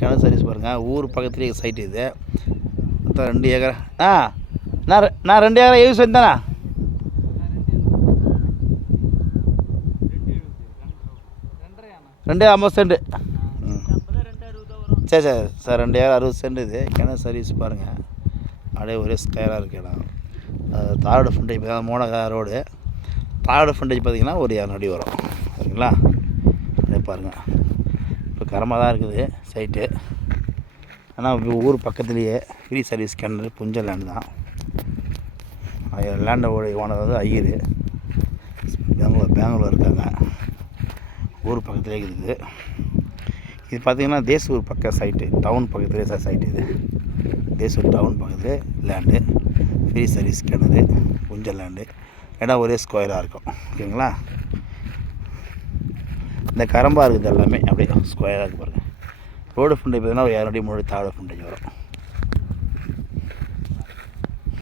கிணறு சர்வீஸ் பாருங்கள். ஊர் பக்கத்துலேயே சைட்டு இது. மொத்தம் 2 ஏக்கர். நான் 2 ஏக்கர் யூஸ் பண்ணித்தானே. 2 சென்ட். சரி சார் 2 ஏக்கர் 60 சென்ட் இது. கிணறு சர்வீஸ் பாருங்கள். அப்படியே ஒரே ஸ்கொயராக இருக்குது இடம். தாரோட ஃப்ரண்டேஜ் பார்த்தீங்கன்னா மோனகா ரோடு. தாரோட ஃப்ரண்டேஜ் பார்த்திங்கன்னா ஒரு 200 அடி வரும். சரிங்களா? அப்படியே பாருங்கள். இப்போ கரமாக தான் இருக்குது சைட்டு. ஆனால் ஊர் பக்கத்துலேயே ஃப்ரீ சர்வீஸ் கிணறு புஞ்சல் லேண்டு தான். லேண்டோட ஓனர் வந்து ஐயர். பெங்களூர் இருக்காங்க. ஊர் பக்கத்துலேயே இருக்குது. இது பார்த்திங்கன்னா தேசூர் பக்கம் சைட்டு. டவுன் பக்கத்துலேயே சைட்டு இது. தேசூர் டவுன் பக்கத்தில் லேண்டு. ஃப்ரீ சர்வீஸ் கிணறு புஞ்சல் லேண்டு. இடம் ஒரே ஸ்கொயராக இருக்கும். ஓகேங்களா? இந்த கரம்பாக இருக்குது எல்லாமே அப்படியே ஸ்கொயராக இருக்குது பாருங்கள். ரோடு ஃப்ரண்டேஜ் பார்த்தீங்கன்னா ஒரு 200 அடி 3 தாரோட ஃப்ரண்டேஜ் வரும்.